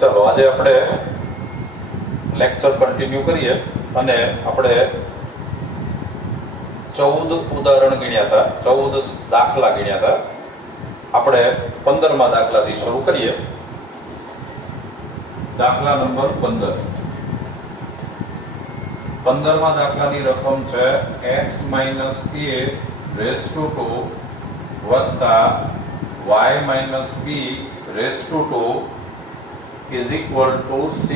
चलो आज આપણે લેક્ચર કન્ટિન્યુ કરીએ અને આપણે 14 ઉદાહરણ ગણ્યા હતા, 14 દાખલા ગણ્યા હતા. આપણે 15મા દાખલાથી શરૂ કરીએ. દાખલા નંબર 15. 15મા દાખલાની રકમ છે x - a raised to 2 વત્તા y - b raised to 2 is equal to c²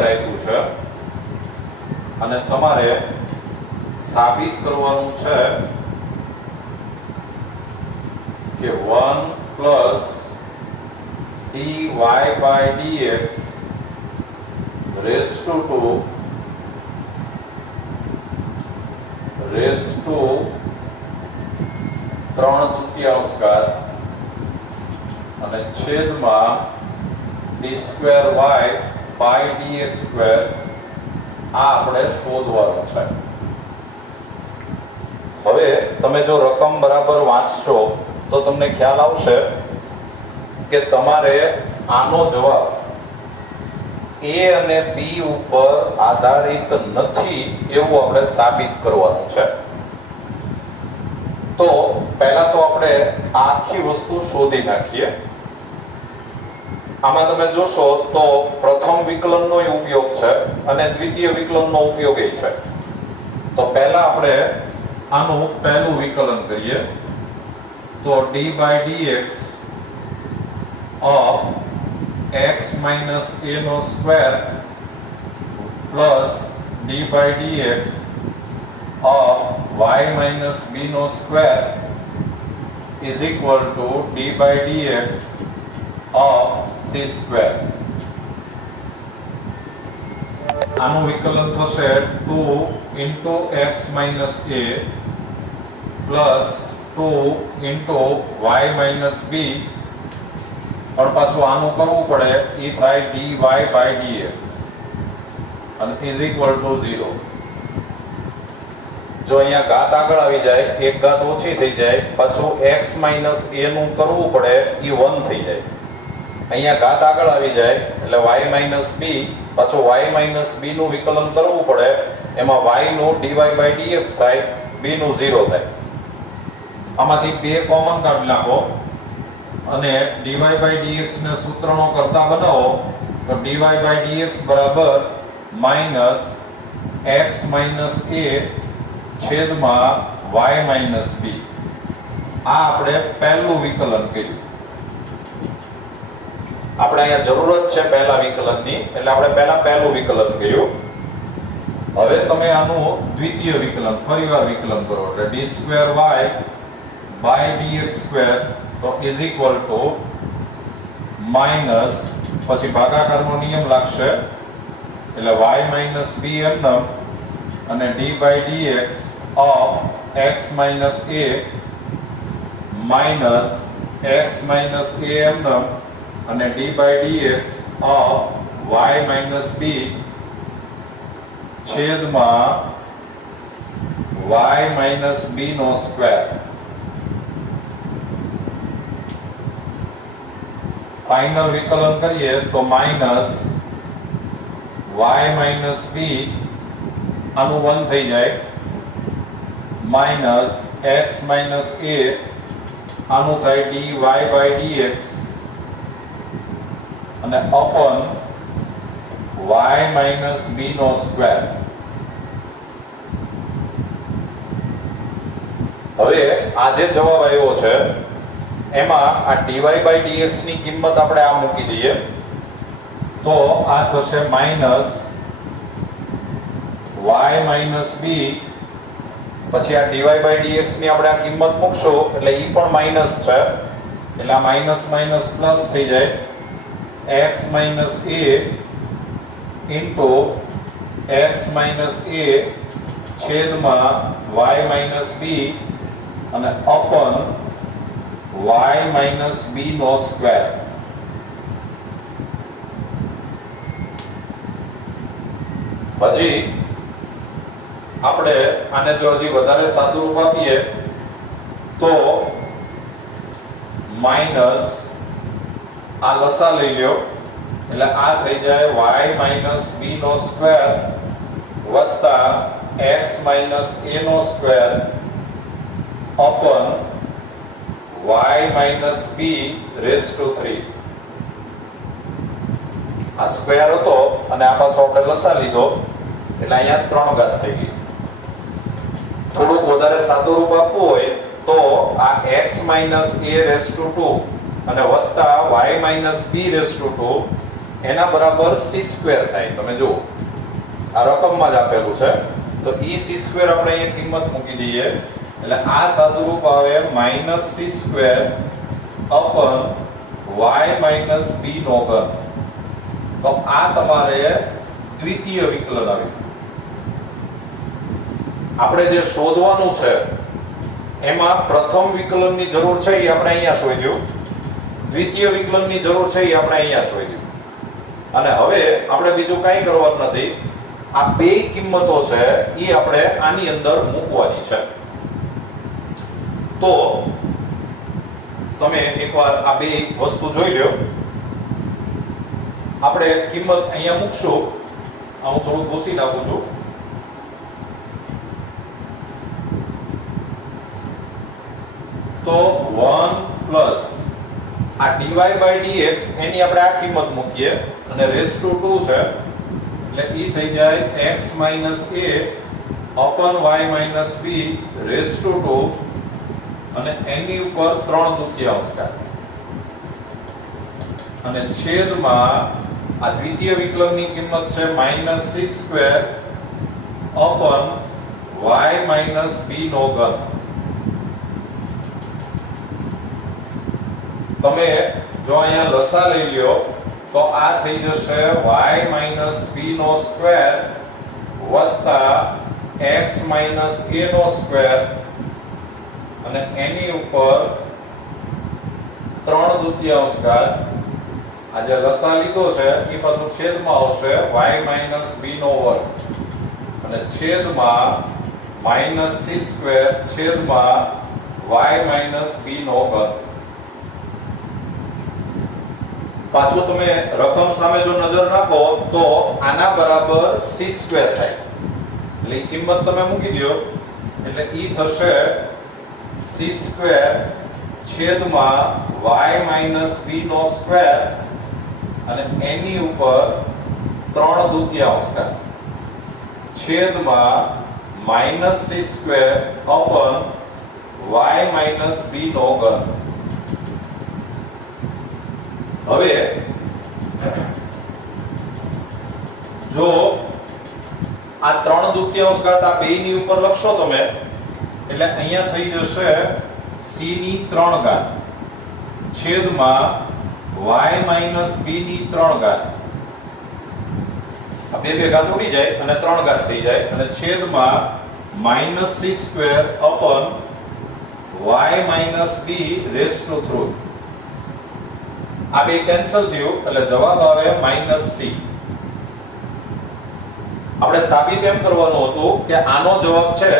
આપ્યું છે અને તમારે સાબિત કરવાનું છે કે 1 plus dy by dx raised to 2 raised to 3/4 અને છેદમાં d² y by dx² આ આપણે શોધવાનું છે. હવે તમે જો રકમ બરાબર વાંચશો તો તમને ખ્યાલ આવશે કે તમારે આનો જવાબ a અને b ઉપર આધારિત નથી એવું આપણે સાબિત કરવાનું છે. તો પહેલા તો આપણે આખી વસ્તુ શોધી નાખીએ. આમાં તમે જોશો તો પ્રથમ વિકલનનો ઉપયોગ છે અને દ્વિતીય વિકલનનો ઉપયોગ છે. તો પહેલા આપણે આનું પહેલું વિકલન કરીએ તો d by dx of x minus a નો square plus d by dx of y minus b નો square is equal to d by dx of c². આનું વિકલન થશે 2 into x minus a plus 2 into y minus b और પાછું આનું કરવું પડે એ થાય dy by dx અને is equal to 0. જો અહીંયા ઘાત આગળ આવી જાય એક ઘાત ઓછી થઈ જાય પાછું x minus a નું કરવું પડે એ 1 થઈ જાય. અહીંયા ઘાત આગળ આવી જાય એટલે y minus b પાછું y minus b નું વિકલન કરવું પડે એમાં y નું dy by dx થાય b નું 0 થાય. આમાંથી બે કોમન કાઢી નાખો અને dy by dx ને સૂત્રનો કરતા બનાવો તો dy by dx બરાબર minus x minus a છેદમાં y minus b. આ આપણે પહેલું વિકલન કર્યું. આપણે અહીંયા જરૂરત છે પહેલા વિકલનની એટલે આપણે પહેલા પહેલું વિકલન કર્યું. હવે તમે આનું દ્વિતીય વિકલન ફરીવાર વિકલન કરો એટલે d² y by dx² તો is equal to minus પછી ભાગાકારનો નિયમ લાગશે એટલે y minus b એમનેમ અને d by dx of x minus a minus x minus a એમનેમ અને d by dx of y minus b છેદમાં y minus b નો સ્ક્વેર. ફાઇનલ વિકલન કરીએ તો માઇનસ y minus b આનું 1 થઈ જાય માઇનસ x minus a આનું થાય dy by dx અને upon y minus b નો સ્ક્વેર. હવે આ જે જવાબ આવ્યો છે એમાં આ dy by dx ની કિંમત આપણે આ મૂકી દઈએ તો આ થશે માઈનસ y minus b પછી આ dy by dx ની આપણે આ કિંમત મૂકશો એટલે ઈ પણ માઈનસ છે એટલે આ માઈનસ માઈનસ પ્લસ થઈ જાય x minus a into x minus a છેદમાં y minus b અને upon y minus b નો સ્ક્વેર. હજી આપણે આને જો હજી વધારે સાદું રૂપ આપીએ તો માઈનસ આ લસા લઈ લ્યો એટલે આ થઈ જાય y માઈનસ b નો સ્ક્વેર વત્તા x માઈનસ a નો square upon y minus b raise to 3. આ સ્ક્વેર હતો અને આ પાછો આપણે લસા લીધો એટલે અહીંયા 3 ઘાત થઈ ગઈ. થોડુંક વધારે સાદું રૂપ આપવું હોય તો આ x minus a raise to 2 અને વત્તા y minus b raise to 2 એના બરાબર c સ્ક્વેર થાય. તમે જુઓ આ રકમમાં જ આપેલું છે તો e c સ્ક્વેર આપણે અહીંયા કિંમત મૂકી દઈએ એટલે આ સાદું રૂપ આવે minus c square upon y minus b નો ઘન. તો આ તમારે દ્વિતીય વિકલન આવ્યું. આપણે જે શોધવાનું છે એમાં પ્રથમ વિકલનની જરૂર છે એ આપણે અહીંયા શોધ્યું, દ્વિતીય વિકલનની જરૂર છે એ આપણે અહીંયા શોધ્યું. અને હવે આપણે બીજું કાંઈ કરવાનું નથી. આ બે કિંમતો છે એ આપણે આની અંદર મૂકવાની છે. તો તમે એકવાર આ બે વસ્તુ જોઈ લો. આપણે કિંમત અહીંયા મૂકશું. હું થોડું ભૂસી નાખું છું. તો 1 પ્લસ આ dy by dx એની આપણે આ કિંમત મૂકીએ અને રેઝ ટુ 2 છે એટલે ઈ થઈ જાય x minus a upon y minus b raise to 2 અને એની ઉપર 3 દૂતીયાંશ ઘાત અને છેદમાં આ દ્વિતીય વિકલનની કિંમત છે minus c square upon y minus b નો ઘન. તમે જો અહીંયા લસા લઈ લ્યો તો આ થઈ જશે y માઈનસ b નો સ્ક્વેર વત્તા x માઈનસ a નો સ્ક્વેર અને એની ઉપર 3 દૂતીયાંશ ઘાત. આ જે લસા લીધો છે એ પાછું છેદમાં આવશે y માઈનસ b નો વર્ગ અને છેદમાં માઈનસ c સ્ક્વેર છેદમાં y માઈનસ b નો ઘન. પાછું તમે રકમ સામે જો નજર નાખો તો આના બરાબર c સ્ક્વેર થાય એટલે કિંમત તમે મૂકી દો એટલે ઈ થશે c સ્ક્વેર છેદમાં y માઈનસ b નો સ્ક્વેર અને એની ઉપર 3 દૂતીયાંશ ઘાત છેદમાં minus c square upon y minus b નો ઘન. હવે જો આ 3 દૂતીયાંશ ઘાત આ બેયની ઉપર લખશો તમે એટલે અહીંયા થઈ જશે c ની 3 ઘાત છેદમાં y માઈનસ b ની 3 ઘાત. આ બે ઘાત ઉડી જાય અને 3 ઘાત થઈ જાય અને છેદમાં minus c square upon y minus b raise to 3. આ બે કેન્સલ થયું એટલે જવાબ આવે માઈનસ c. આપણે સાબિત એમ કરવાનું હતું કે આનો જવાબ છે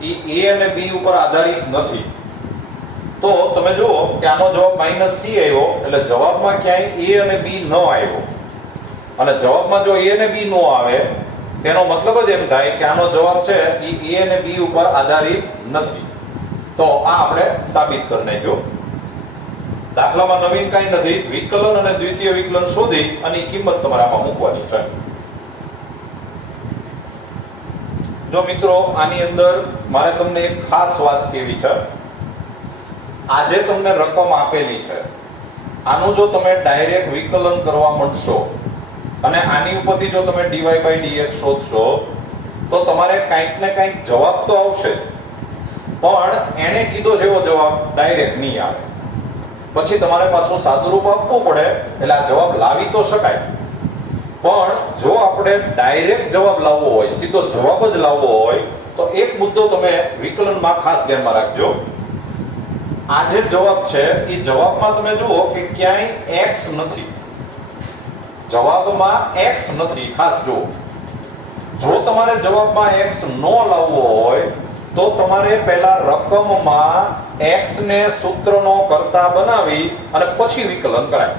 એ a અને b ઉપર આધારિત નથી. તો તમે જુઓ કે આનો જવાબ માઈનસ c આવ્યો એટલે જવાબમાં ક્યાંય a અને b ન આવ્યો અને જવાબમાં જો a અને b ન આવે તેનો મતલબ જ એમ થાય કે આનો જવાબ છે એ a અને b ઉપર આધારિત નથી. તો આ આપણે સાબિત કરી નાખ્યો. દાખલામાં નવીન કાંઈ નથી. વિકલન અને દ્વિતીય વિકલન શોધી અને કિંમત તમારે આમાં મૂકવાની છે. જો મિત્રો આની અંદર મારે તમને એક ખાસ વાત કહેવી છે. આજે તમને રકમ આપેલી છે આનું જો તમે ડાયરેક્ટ વિકલન કરવા માંડશો અને આની ઉપરથી જો તમે dy by dx શોધશો તો તમારે કંઈક ને કંઈક જવાબ તો આવશે જ પણ એને કીધો જેવો જવાબ ડાયરેક્ટ નહીં આવે. પછી તમારે પાછું સાદું રૂપ આપવું પડે એટલે આ જવાબ લાવી તો શકાય. પણ જો આપણે ડાયરેક્ટ જવાબ લાવવો હોય સીધો જવાબ જ લાવવો હોય તો એક મુદ્દો તમે વિકલનમાં ખાસ ધ્યાનમાં રાખજો. આ જે જવાબ છે એ જવાબમાં તમે જુઓ કે ક્યાંય x નથી. જવાબમાં x નથી. ખાસ જુઓ જો તમારે જવાબમાં x ન લાવવો હોય તો તમારે પહેલા રકમમાં x ને સૂત્રનો કર્તા બનાવી અને પછી વિકલન કરાય.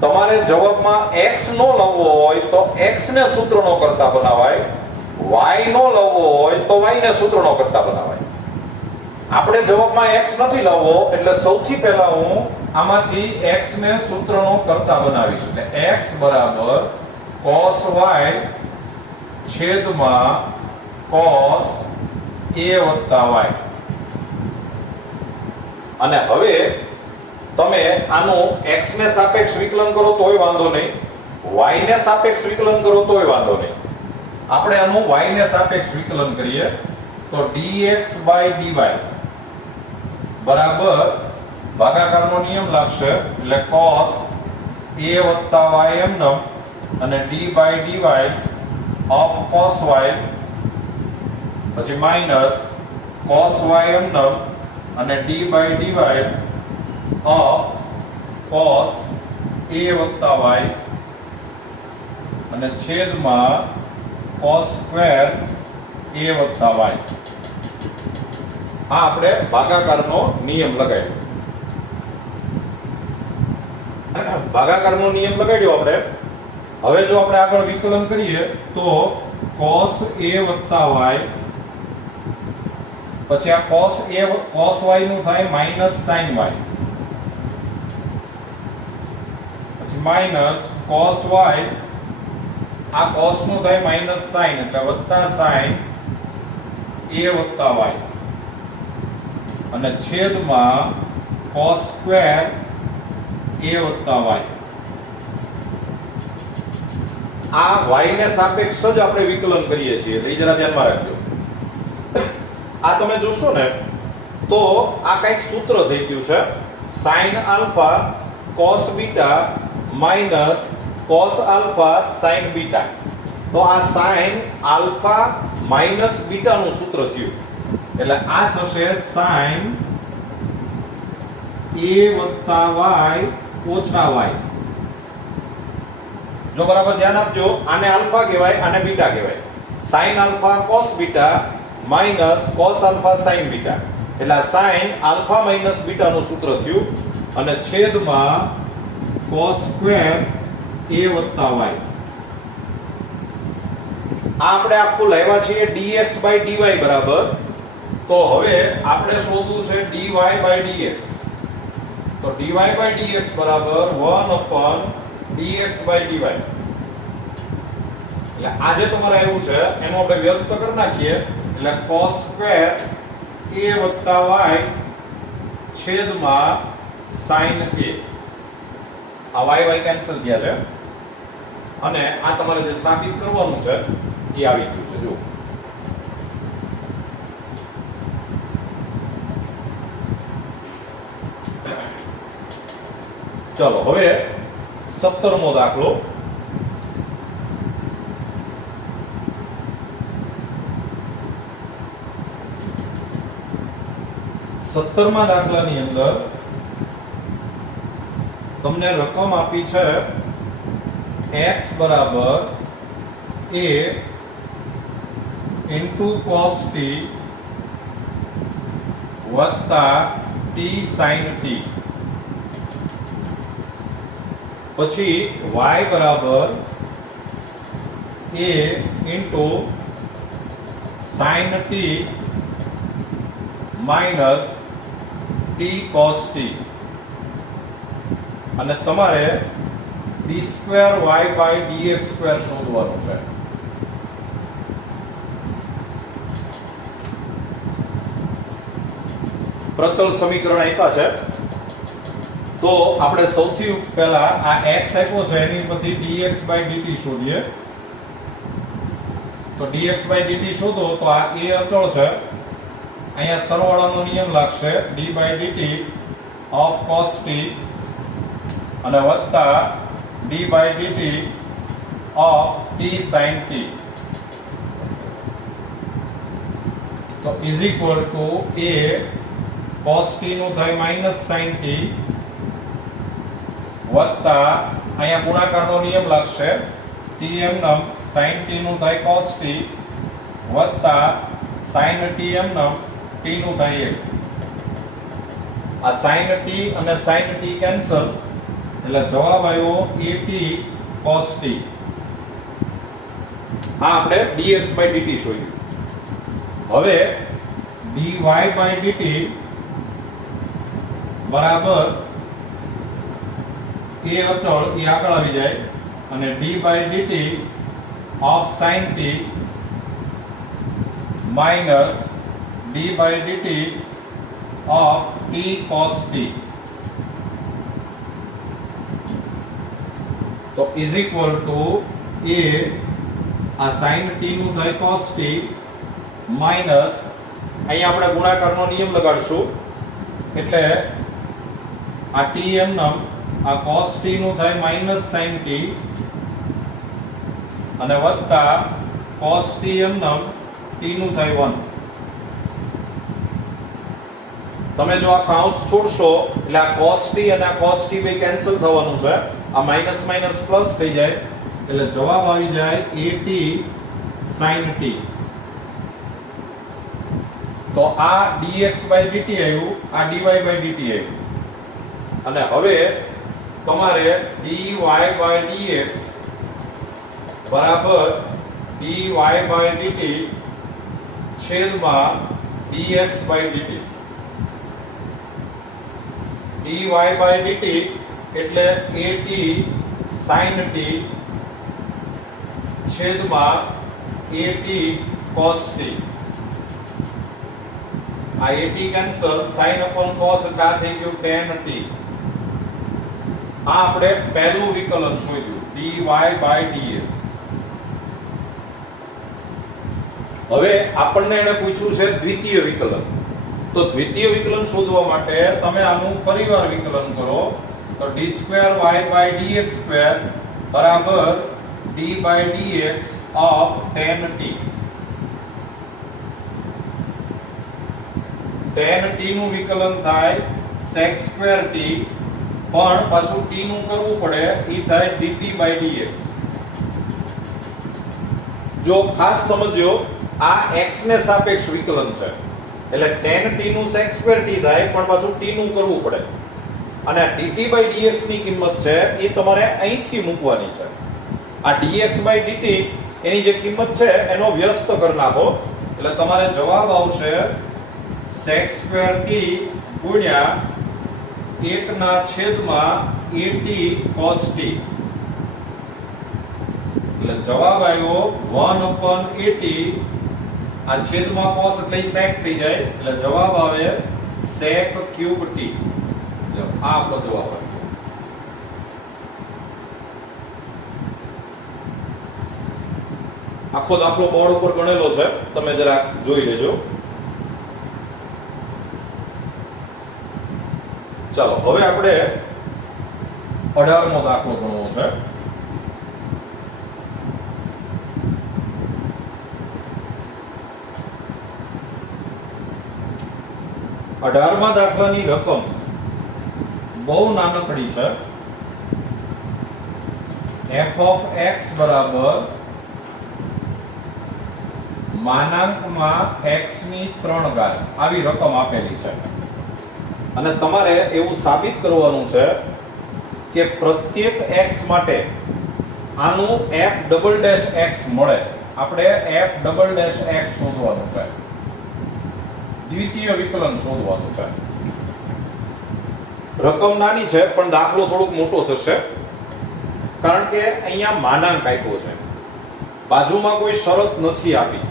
તમારે જવાબમાં x નો લાવવો હોય તો x ને સૂત્રનો કરતા બનાવાય, y નો લાવવો હોય તો y ને સૂત્રનો કરતા બનાવાય. આપણે જવાબમાં x નથી લાવવો એટલે સૌથી પહેલા હું આમાંથી x ને સૂત્રનો કરતા બનાવીશ. એટલે x બરાબર cos y છેદમાં cos a y. અને હવે તમે આનું x ને સાપેક્ષ વિકલન કરો તોય વાંધો નહીં, y ને સાપેક્ષ વિકલન કરો તોય વાંધો નહીં. આપણે આનું y ને સાપેક્ષ વિકલન કરીએ તો dx dy બરાબર ભાગાકારનો નિયમ લાગશે એટલે cos a y એમ અને d dy of cos y પછી માઈનસ cos y એમ અને d dy of cos a y અને છેદમાં cos સ્ક્વેર a y. આ આપણે ભાગાકારનો નિયમ લગાડ્યો. ભાગાકારનો નિયમ લગાડ્યો આપણે. હવે જો આપણે આગળ વિકલન કરીએ તો cos a y પછી આ cos y નું થાય માઈનસ sin y પછી માઈનસ cos y આ cos નું થાય માઈનસ sin એટલે વત્તા sin a y અને છેદમાં cos સ્ક્વેર a y. આ y ને સાપેક્ષ જ આપણે વિકલન કરીએ છીએ એટલે જરા ધ્યાનમાં રાખજો. આ તમે જોશો ને તો આ કઈક સૂત્ર થઈ ગયું છે sin alpha cos beta minus cos alpha sin beta. તો આ sin આલ્ફા માઈનસ બીટા નું સૂત્ર થયું એટલે આ થશે sin a y ઓછા y. જો બરાબર ધ્યાન આપજો, આને આલ્ફા કહેવાય આને બીટા કહેવાય. sin alpha cos beta minus cos alpha sin beta એટલે sin આલ્ફા માઈનસ બીટા નું સૂત્ર થયું અને છેદમાં cos સ્ક્વેર a y. આ આપણે આખું લાવ્યા છીએ dx dy બરાબર. તો હવે આપણે શોધવું છે dy dx. તો dy dx બરાબર 1/dx dy. એટલે આ જે તમારે આવ્યું છે એનો આપણે વ્યસ્ત કરી નાખીએ એટલે cos સ્ક્વેર a y છેદમાં sin a. આ y કેન્સલ થયા છે અને આ તમારે જે સાબિત કરવાનું છે એ આવી ગયું છે. જો ચલો હવે 17મો દાખલો. સત્તરમા દાખલાની અંદર તમને રકમ આપી છે x બરાબર a into cos t વત્તા t sin t. પછી y બરાબર a into sin t minus t cos t અને તમારે d2y/dx² શોધવાનું છે. પ્રચલ સમીકરણ આપ્યા છે તો આપણે સૌથી પહેલા આ x આપ્યો છે એની પરથી dx/dt શોધીએ. તો dx/dt શોધો તો આ a અચળ છે, અહીંયા સરવાળાનો નિયમ લાગશે d/dt of cos t અને વત્તા d/dt of t sin t. તો is equal to a cos t નું થાય માઈનસ sin t વત્તા અહીંયા ગુણાકારનો નિયમ લાગશે t એમ નમ sin t નું થાય cos t વત્તા sin t એમ નમ t નું થાય 1. આ sin t અને sin t કેન્સલ એટલે જવાબ આવ્યો at cos t. આ આપણે dx dt શોધ્યું. હવે dy dt બરાબર a અચળ એ આગળ આવી જાય અને d dt of sin t minus d dt of t cos t તો is equal to a આ sin t નું થાય cos t minus અહીંયા આપણે ગુણાકારનો નિયમ લગાડશું એટલે આ t એમ નામ આ cos t નું થાય minus sin t અને વત્તા cos t એમ નામ t નું થાય 1. તમે જો આ કૌંસ છોડશો એટલે આ cos t અને આ cos t બે કેન્સલ થવાનું છે. આ માઈનસ માઈનસ પ્લસ થઈ જાય એટલે જવાબ આવી જાય at sin t. તો આ dx dt આવ્યું, આ dy dt આવ્યું અને હવે તમારે dy dx બરાબર dy dt છેદમાં dx dt. dy dt એટલે at sin t છેદમાં at cos t. આ at cancel, sin upon cos એટલે આ થઈ ગયું tan t. આ આપણે પહેલું વિકલન શોધ્યું dy dx. હવે આપણને એને પૂછ્યું છે દ્વિતીય વિકલન. તો દ્વિતીય વિકલન શોધવા માટે તમે આનું ફરીવાર વિકલન કરો તો d2y dx2 બરાબર d dx of tan t. tan t નું વિકલન થાય sec2 t પણ પાછું t નું કરવું પડે ઈ થાય dt dx. જો ખાસ સમજો આ x ને સાપેક્ષ વિકલન છે એટલે tan t નું sec2 t થાય પણ પાછું t નું કરવું પડે અને dt dx ની કિંમત છે એ તમારે અહીંથી મૂકવાની છે. આ dx dt એની જે કિંમત છે એનો વ્યસ્ત કરી નાખો એટલે તમારે જવાબ આવશે sec2 t ગુણ્યા 1 ના છેદમાં at cos t. એટલે જવાબ આવ્યો 1/at. આ છેદમાં cos એટલે sec થઈ જાય એટલે જવાબ આવે sec cube t. આ આપણો જવાબ આવ્યો. આખો દાખલો બોર્ડ ઉપર ગણેલો છે, તમે જરા જોઈ લેજો. ચાલો હવે આપણે 18મો દાખલો ગણવો છે. 18મા દાખલાની રકમ બહુ નાનકડી છે. f of x બરાબર માનાંકમાં x ની 3 ઘાત આવી રકમ આપેલી છે અને તમારે એવું સાબિત કરવાનું છે કે પ્રત્યેક x માટે આનું f ડબલ ડેશ x મળે. આપણે f ડબલ ડેશ x શોધવાનું છે, દ્વિતીય વિકલન શોધવાનું છે. રકમ નાની છે પણ દાખલો થોડોક મોટો થશે કારણ કે અહીંયા માનાંક આપ્યો છે, બાજુમાં કોઈ શરત નથી આપી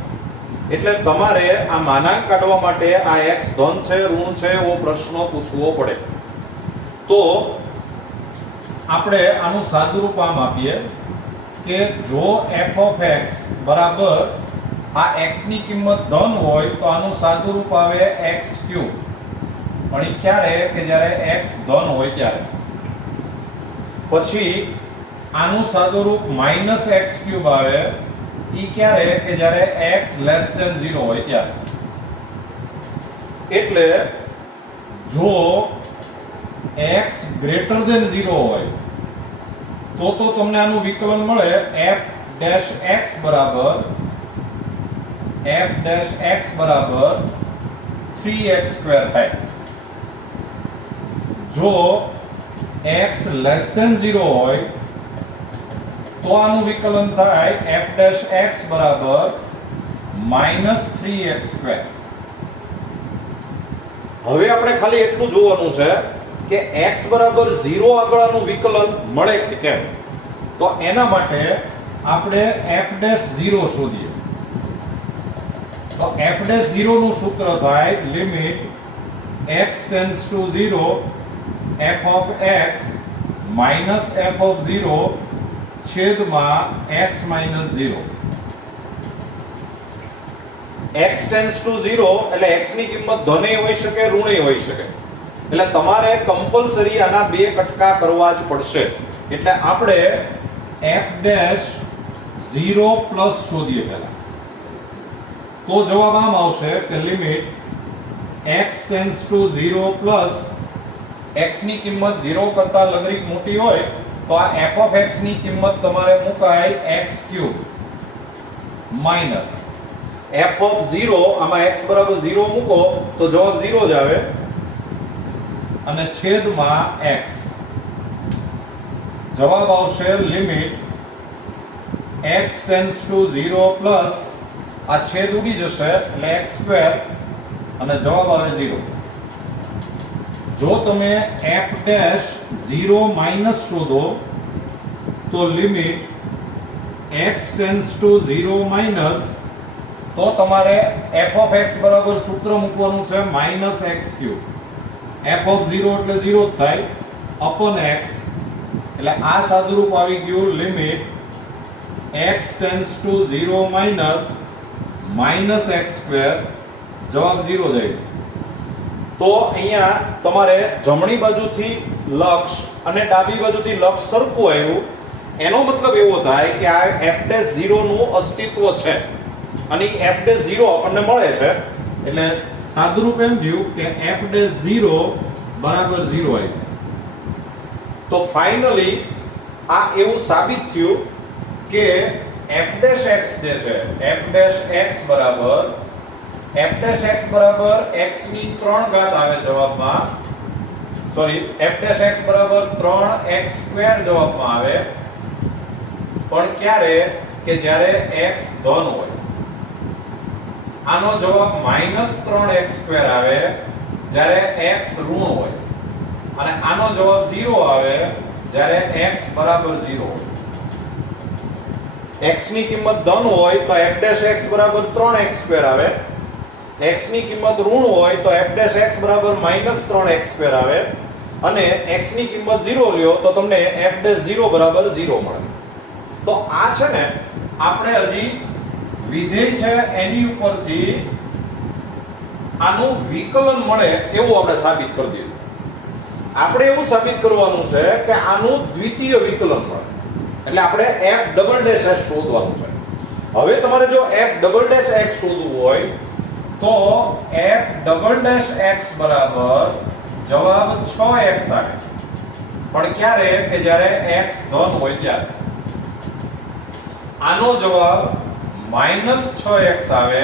એટલે તમારે આ માનાંક કાઢવા માટે આ x ધન છે ઋણ છે એવો પ્રશ્ન પૂછવો પડે. તો આપણે આનું સાદુરૂપ આમ આપીએ કે જો f of x બરાબર આ x ની કિંમત ધન હોય તો આનું સાદુરૂપ આવે x3. પણ એ ક્યારે કે જ્યારે x ધન હોય ત્યારે. પછી આનું સાદુરૂપ -x3 આવે ઈ ક્યારે કે જ્યારે x less than 0 હોય ત્યારે. એટલે જો x greater than 0 હોય તો તમને આનું વિકલન મળે f dash x બરાબર 3x² થાય. જો x લેસ ધેન 0 હોય તો આનું વિકલન થાય f ડેશ x બરાબર -3x². હવે આપણે ખાલી એટલું જોવાનું છે કે x બરાબર 0 આગળ આનું વિકલન મળે કે કેમ. તો એના માટે આપણે f ડેશ 0 શોધીએ. તો f ડેશ 0 નું સૂત્ર થાય limit x tends to 0 f of x minus f of 0 છેદમાં x minus 0. x tends to 0 એટલે x ની કિંમત ધનેય હોઈ શકે ઋણેય હોઈ શકે. એટલે તમારે કમ્પલસરી આના બે કટકા કરવા જ પડશે. એટલે આપણે f ડેશ 0 પ્લસ શોધીએ પહેલા. તો જવાબ આમ આવશે કે limit x tends to 0 plus x ની કિંમત 0 કરતા લઘુત્તમ મોટી હોય તો આ f ઓફ x ની કિંમત તમારે મુકાય x³ માઈનસ f ઓફ 0 આમાં x બરાબર 0 મૂકો તો જવાબ 0 જ આવે અને છેદમાં x. જવાબ આવશે limit x tends to 0 plus આ છેદ ઉડી જશે એટલે x² અને જવાબ આવે 0. જો તમે f ડેશ 0 માઈનસ શોધો તો limit x tends to 0 minus તો તમારે f ઓફ x બરાબર સૂત્ર મૂકવાનું છે -x³ f ઓફ 0 એટલે 0 જ થાય અપોન x એટલે આ સાદુરૂપ આવી ગયું limit x tends to 0 minus x². જવાબ 0 જાય. તો અહીંયા તમારે જમણી બાજુથી લક્ષ અને ડાબી બાજુથી લક્ષ સરખું આવ્યું એનો મતલબ એવો થાય કે આ f ડેશ 0 નું અસ્તિત્વ છે અને f ડેશ 0 આપણને મળે છે. એટલે સાદુરૂપ એમ થયું કે f ડેશ 0 બરાબર 0 આવ્યું. તો ફાઇનલી આ એવું સાબિત થયું કે f ડેશ x જે છે f ડેશ x બરાબર x ની 3 ઘાત આવે જવાબમાં. સોરી f ડેશ x બરાબર 3x² જવાબમાં આવે. પણ ક્યારે કે જ્યારે x ધન હોય. આનો જવાબ -3x² આવે જ્યારે x ઋણ હોય અને આનો જવાબ 0 આવે જ્યારે x બરાબર 0 હોય. x ની કિંમત ધન હોય તો f ડેશ x બરાબર 3x² આવે. x ની કિંમત ઋણ હોય તો f ડેશ x બરાબર -3x² આવે અને x ની કિંમત 0 લ્યો તો તમને f ડેશ 0 બરાબર 0 મળે. તો આ છે ને આપણે હજી વિધેય છે એની ઉપરથી આનું વિકલન મળે એવું આપણે સાબિત કરી દીધું. આપણે એવું સાબિત કરવાનું છે કે આનું દ્વિતીય વિકલન મળે એટલે આપણે f ડબલ ડેશ x શોધવાનું છે. હવે તમારે જો f ડબલ ડેશ x શોધવું હોય તો f ડબલ ડેશ x બરાબર જવાબ 6x આવે. પણ ક્યારે કે જ્યારે x ધન હોય ત્યારે. આનો જવાબ -6x આવે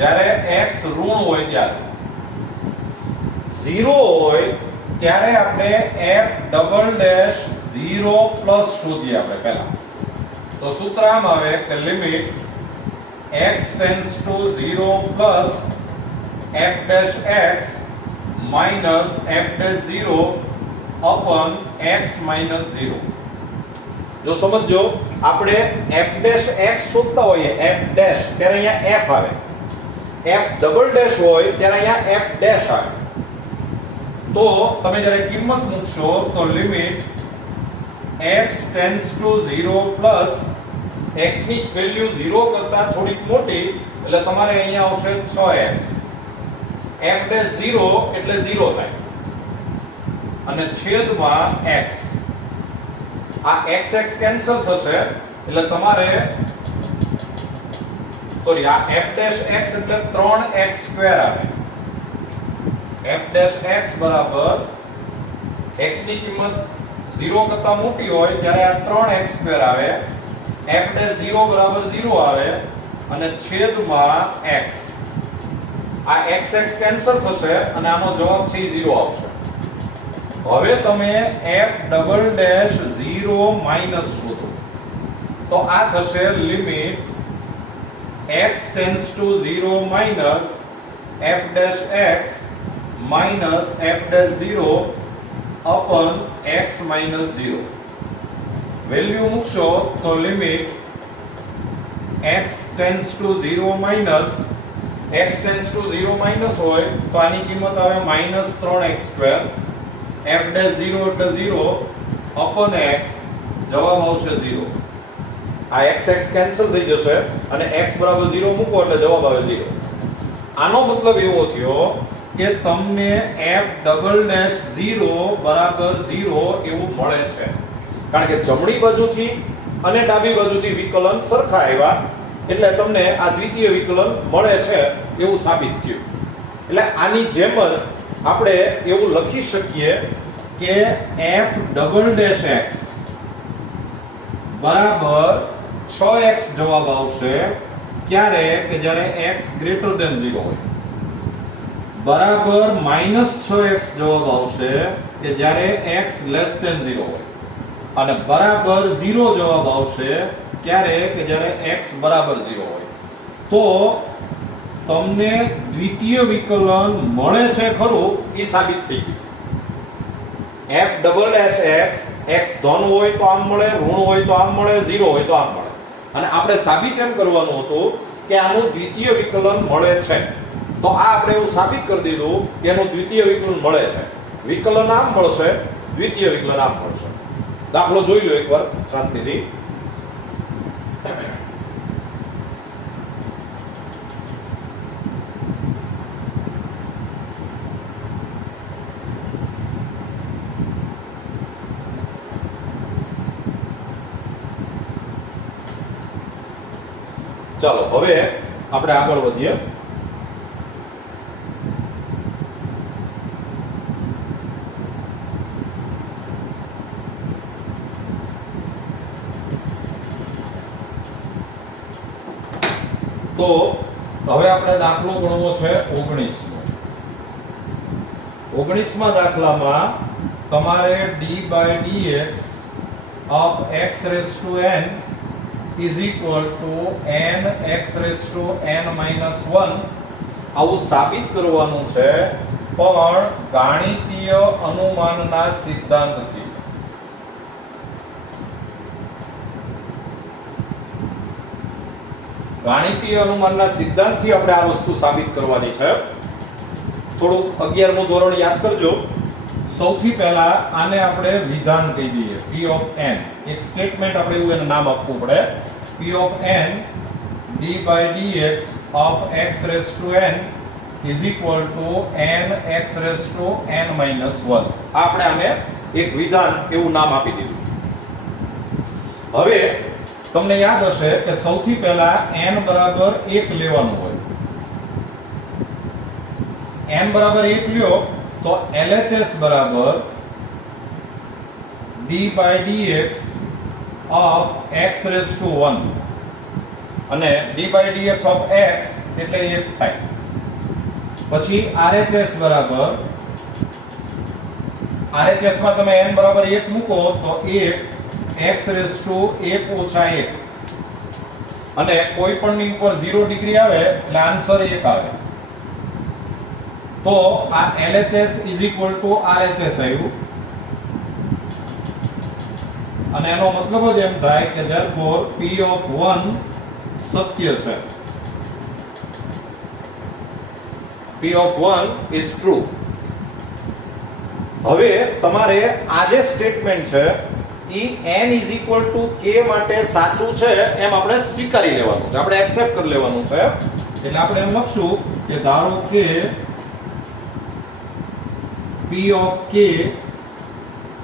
જ્યારે x ઋણ હોય ત્યારે. 0 હોય ત્યારે આપણે f ડબલ ડેશ 0 પ્લસ શોધીએ આપણે પહેલા. તો સૂત્ર આમ આવે કે limit x tends to 0 plus f dash x minus f dash 0 upon x minus 0. જો સમજો આપણે f ડેશ x શોધતા હોઈએ f ડેશ ત્યારે અહીંયા f આવે. f ડબલ ડેશ હોય ત્યારે અહીંયા f ડેશ આવે. તો તમે જ્યારે કિંમત મૂકશો તો limit x tends to 0 plus x ની વેલ્યુ 0 કરતા થોડીક મોટી એટલે તમારે અહીંયા આવશે 6x. f ડેશ 0 એટલે 0 થાય અને છેદમાં x. આ x x કેન્સલ થશે એટલે તમારે સોરી આ f ડેશ x એટલે 3x² આવે. f ડેશ x બરાબર x ની કિંમત 0 કરતા મોટી હોય ત્યારે આ 3x² આવે. f ડેશ 0 બરાબર 0 આવે અને છેદમાં x. આ x x કેન્સલ થશે અને આનો જવાબ છે 0 આવશે. હવે તમે f ડબલ ડેશ 0 માઈનસ શોધો તો આ થશે limit x tends to 0 minus f dash x minus f dash 0 upon x minus 0 value મૂકશો તો limit x tends to 0 minus x tends to 0 minus હોય તો આની કિંમત આવે -3x2 f ડેશ 0 એટલે 0 અપોન x જવાબ આવશે 0 આ x x કેન્સલ થઈ જશે અને x બરાબર 0 મૂકો એટલે જવાબ આવે 0 આનો મતલબ એવો થયો કે તમને f ડબલ ડેશ 0 બરાબર 0 એવું મળે છે કારણ કે જમણી બાજુથી અને ડાબી બાજુથી વિકલન સરખા આવ્યા એટલે તમને આ દ્વિતીય વિકલન મળે છે એવું સાબિત થયું એટલે આની જેમ જ આપણે એવું લખી શકીએ કે f ડબલ ડેશ x બરાબર 6x જવાબ આવશે ક્યારે કે જ્યારે x ગ્રેટર ધેન 0 હોય બરાબર -6x જવાબ આવશે કે જ્યારે x લેસ ધેન 0 હોય અને બરાબર 0 જવાબ આવશે ક્યારે કે જ્યારે x બરાબર 0 હોય તો તમને દ્વિતીય વિકલન મળે છે ખરું એ સાબિત થઈ ગયું f double dash x x ધન હોય તો આમ મળે ઋણ હોય તો આમ મળે 0 હોય તો આમ મળે અને આપણે સાબિત એમ કરવાનું હતું કે આનું દ્વિતીય વિકલન મળે છે તો આ આપણે એવું સાબિત કરી દીધું કે એનું દ્વિતીય વિકલન મળે છે વિકલન આમ મળશે દ્વિતીય વિકલન આમ મળશે દાખલો જોઈ લો એકવાર શાંતિથી ચાલો હવે આપણે આગળ વધીએ તો હવે આપણે દાખલો ગણવો છે 19માં દાખલામાં તમારે d/dx of x raised to n is equal to nx raised to n minus 1 આવું સાબિત કરવાનું છે પણ ગાણિતીય અનુમાનના સિદ્ધાંતથી ગાણિતીય અનુમાનના સિદ્ધાંતથી આપણે આ વસ્તુ સાબિત કરવાની છે થોડું 11મું ધોરણ યાદ કરજો સૌથી પહેલા આને આપણે વિધાન કહી દઈએ p of n એક સ્ટેટમેન્ટ આપણે એવું એનું નામ આપવું પડે p of n d/dx of x raised to n is equal to nx raised to n minus 1 આપણે આને એક વિધાન એવું નામ આપી દીધું હવે તમને યાદ હશે કે સૌથી પહેલા n બરાબર 1 લેવાનું હોય n બરાબર 1 લ્યો તો LHS બરાબર d/dx of x raised to 1 અને d/dx of x એટલે 1 થાય પછી RHS બરાબર RHS માં તમે n બરાબર 1 મૂકો તો 1 x raised to 1 ઓછા 1 અને કોઈ પણ ની ઉપર 0 ડિગ્રી આવે એટલે આન્સર 1 આવે તો આ LHS is equal to RHS આવ્યું અને એનો મતલબ જ એમ થાય કે therefore p of 1 સત્ય છે p of 1 is true હવે તમારે આ જે સ્ટેટમેન્ટ છે ઈ n is equal to k માટે સાચું છે એમ આપણે સ્વીકારી લેવાનું છે આપણે એક્સેપ્ટ કરી લેવાનું છે એટલે આપણે એમ લખશું કે ધારો કે p of k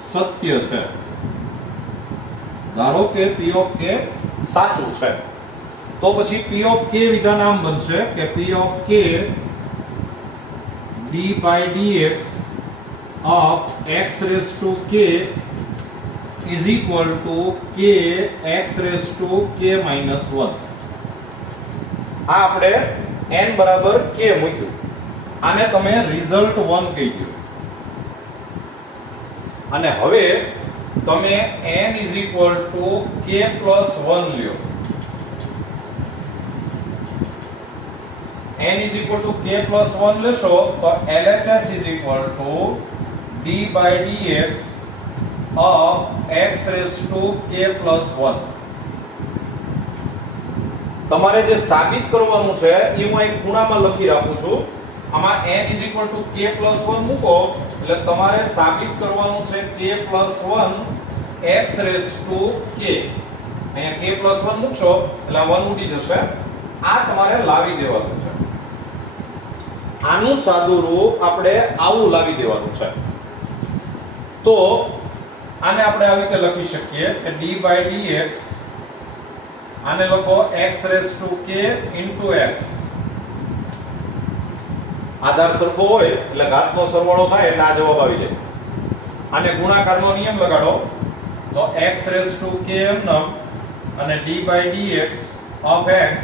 સત્ય છે ધારો કે p of k સાચું છે તો પછી p of k વિધાન આમ બનશે કે p of k d/dx of x raised to k is equal to k x raised to k minus 1 આ આપણે n બરાબર k મૂક્યું આને તમે રિઝલ્ટ 1 કહી દો અને હવે તમે n k + 1 લ્યો. n k + 1 લેશો તો LHS d/dx of x⁻k + 1. તમારે જે સાબિત કરવાનું છે એ હું અહીં ખૂણામાં લખી રાખું છું. આમાં n k + 1 મૂકો એટલે તમારે સાબિત કરવાનું છે k + 1 x⁻k. અહીંયા k + 1 મૂકશો એટલે 1 ઉડી જશે. આ તમારે લાવી દેવાનું છે. આનું સાદું રૂપ આપણે આવું લાવી દેવાનું છે. તો આને આપણે આવી રીતે લખી શકીએ કે d/dx આને લખો x⁻k * x. આધાર સરખો હોય એટલે ઘાતનો સરવાળો થાય એટલે આ જવાબ આવી જાય. આને ગુણાકારનો નિયમ લગાડો તો x⁻k એમનેમ અને d/dx of x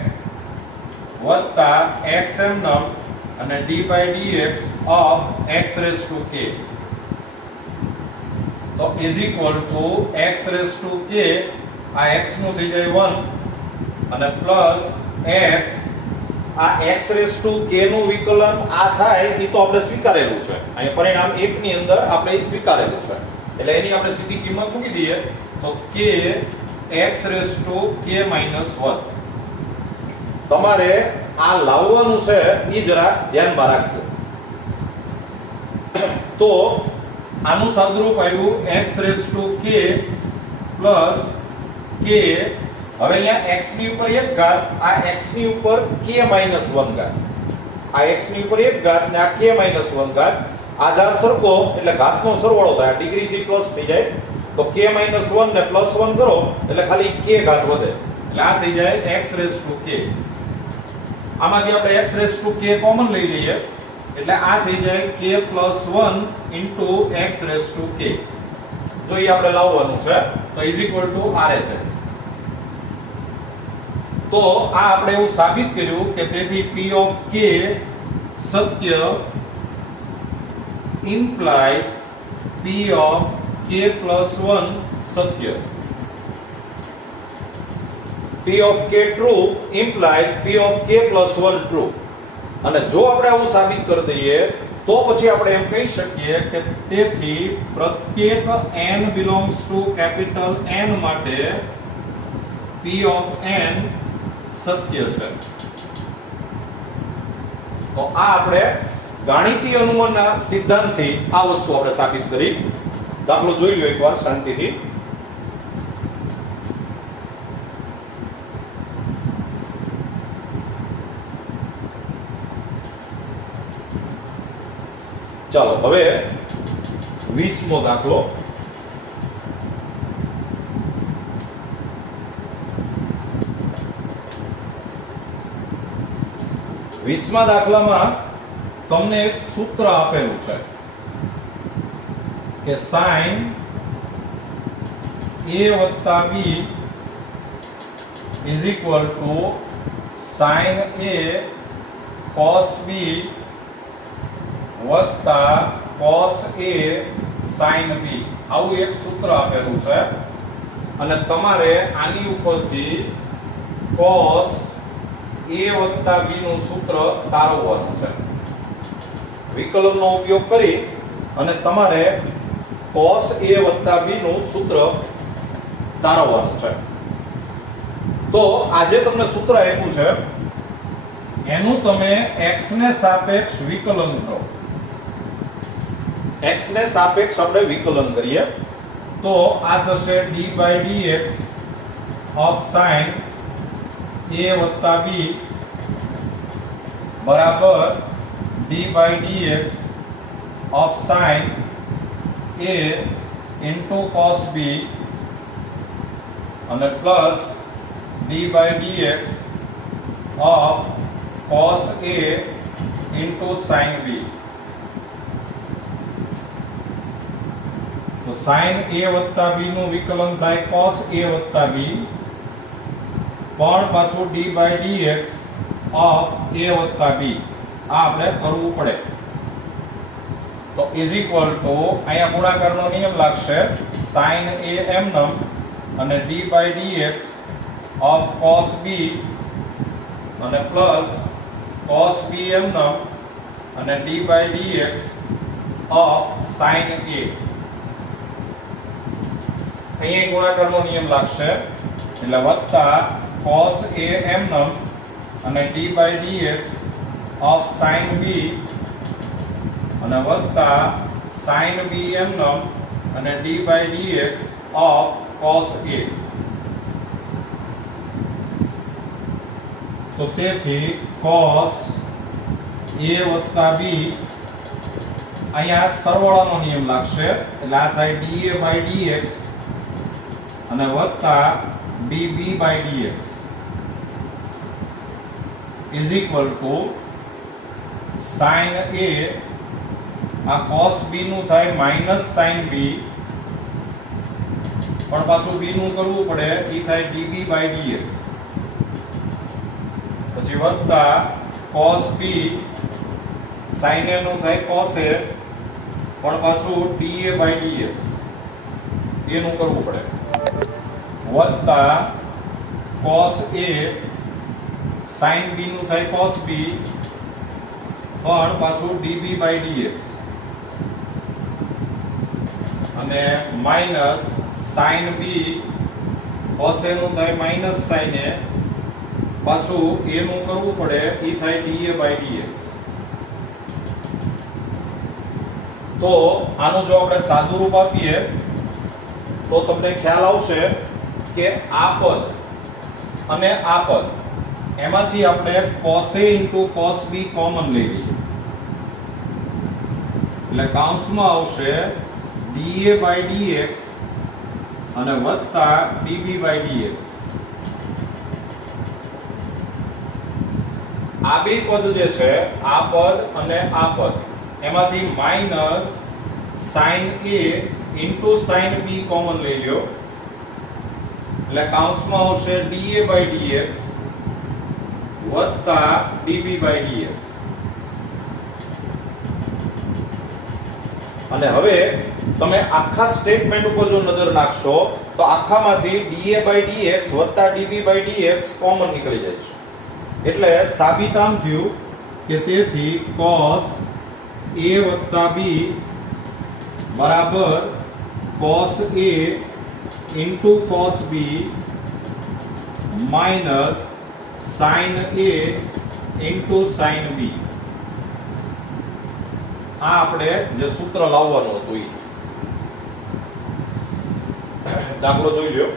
વત્તા x એમનેમ અને d/dx of x⁻k તો x⁻k આ x નું થઈ જાય 1 અને પ્લસ x આ x⁻k નું વિકલન આ થાય એ તો આપણે સ્વીકારેલું છે. અહીં પરિણામ 1 ની અંદર આપણે સ્વીકારેલું છે એટલે એની આપણે સીધી કિંમત મૂકી દઈએ તો k x⁻k - 1. તમારે આ લાવવાનું છે એ જરા ધ્યાનમાં રાખજો. તો આનું સાદુરૂપ આવ્યું x⁻k + k. હવે અહીંયા x ની ઉપર 1 ઘાત આ x ની ઉપર k - 1 ઘાત આ x ની ઉપર 1 ઘાત ને આ k - 1 ઘાત આધાર સરખો એટલે ઘાતનો સરવાળો થાય. ડિગ્રી થી પ્લસ થઈ જાય તો k - 1 ને +1 કરો એટલે ખાલી k ઘાત વધે એટલે આ થઈ જાય x⁻k. આમાંથી આપણે x⁻k કોમન લઈ લઈએ એટલે આ થઈ જાય k + 1 * x⁻k. જો એ આપણે લાવવાનું છે તો = RHS. તો આ આપણે એવું સાબિત કર્યું કે તેથી P of k Satya implies P of k + 1 Satya. P of k true implies P of k + 1 true. અને જો આપણે આવું સાબિત કરી દઈએ તો પછી આપણે એમ કહી શકીએ કે તેથી પ્રત્યેક n belongs to capital N માટે P of n સત્ય છે. તો આ આપણે ગાણિતીય અનુમાનના સિદ્ધાંતથી આ વસ્તુ આપણે સાબિત કરી. દાખલો જોઈ લો એકવાર શાંતિથી. ચાલો હવે 20મો દાખલો. વીસમા દાખલામાં તમને એક સૂત્ર આપેલું છે કે sin a + b is equal to sin a cos b વત્તા cos a sin b. આવું એક સૂત્ર આપેલું છે અને તમારે આની ઉપરથી cos a + b નું સૂત્ર તારવવાનું છે. વિકલનનો ઉપયોગ કરી અને તમારે cos a + b નું સૂત્ર તારવવાનું છે. તો આજે તમને સૂત્ર આપ્યું છે એનું તમે x ને સાપેક્ષ વિકલન કરો. x ને સાપેક્ષ આપણે વિકલન કરીએ તો આ થશે d/dx of sin a + b બરાબર d/dx of sin a * cos b અને plus d/dx of cos a * sin b. તો sin a + b નું વિકલન થાય cos a + b પણ પાછું d/dx of a + b આ આપણે કરવું પડે. તો ઇઝ ઇક્વલ ટુ અહીંયા ગુણાકારનો નિયમ લાગશે sin a એમનમ અને d by dx of cos b અને પ્લસ cos b એમનમ અને d by dx of sin a. અહીંયા ગુણાકારનો નિયમ લાગશે એટલે વત્તા cos a એમનમ અને d by dx of sin b અને વત્તા sin b એમનમ અને d by dx of cos a. તો તેથી cos a વત્તા b અહીંયા સરવાળાનો નિયમ લાગશે એટલે આ થાય da by dx અને વત્તા db by dx is equal to sin a આ cos b નું થાય minus sin b પણ પાછું b નું કરવું પડે ઈ થાય db by dx પછી વત્તા cos b sin a નું થાય cos a પણ પાછું da by dx એનું કરવું પડે વત્તા cos a sin b નું થાય cos b પણ પાછું db by dx અને minus sin b cos a નું થાય માઈનસ sin a પાછું a નું કરવું પડે ઈ થાય da by dx. તો આનું જો આપણે સાદું રૂપ આપીએ તો તમને ખ્યાલ આવશે કે આ પદ અને આ પદ એમાંથી આપણે cos a * cos b common લઈ લઈએ એટલે કૌંસમાં આવશે da by dx અને વત્તા db by dx. આ બે પદ જે છે આ પદ અને આ પદ એમાંથી minus sin a * sin b common લઈ લ્યો એટલે કૌંસમાં આવશે da by dx વત્તા db by dx. અને હવે તમે આખા સ્ટેટમેન્ટ ઉપર જો નજર નાખશો તો આખામાંથી da by dx વત્તા db by dx કોમન નીકળી જાય છે એટલે સાબિત આમ થયું કે તેથી cos a વત્તા b બરાબર cos a * cos b minus sin a * sin b. આ આપણે જે સૂત્ર લાવવાનું હતું એ દાખલો જોઈ લ્યો